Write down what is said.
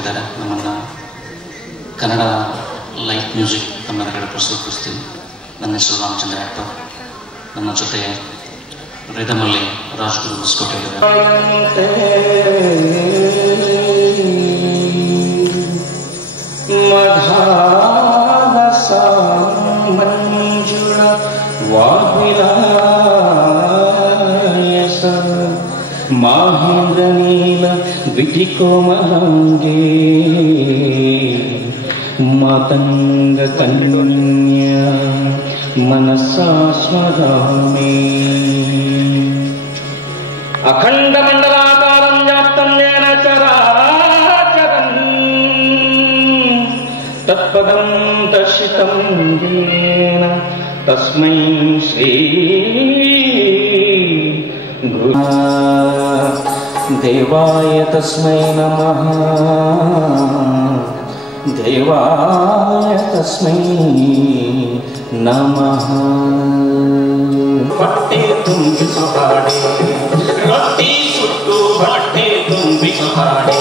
ಕೊಟ್ಟಿದ್ದಾರೆ. ನಮ್ಮನ್ನು Kannada light music ಕನ್ನಡಗಳ ಪ್ರಸ್ತುತಪಡಿಸ್ತೀನಿ. ನನ್ನ ಹೆಸರು ರಾಮಚಂದ್ರ ಆಕ್ಟರ್. ನನ್ನ ಜೊತೆ ರಿದಮಲ್ಲಿ ರಾಜ್ಗುರು ಹೊಸಕೋಟೆ ಮಂಜುಳ ವಾಗ್ವಿಲಾಸ ಮಾಹೇಂದ್ರ ನೀಲ ವಿಧಿಕೋಮಲಂಗೆ ಮಾತಂಗ ಕನ್ಯ मनसा स्मरामि अखंड मंडलाकारं व्याप्तं येन चराचरं तत्पदं दर्शितं येन तस्मै श्री देवाय तस्मै नमः देवाय तस्मै नमः. बट्टे तुम्बिसो हाडे रत्ती सुट्टू बट्टे तुम्बिसो हाडे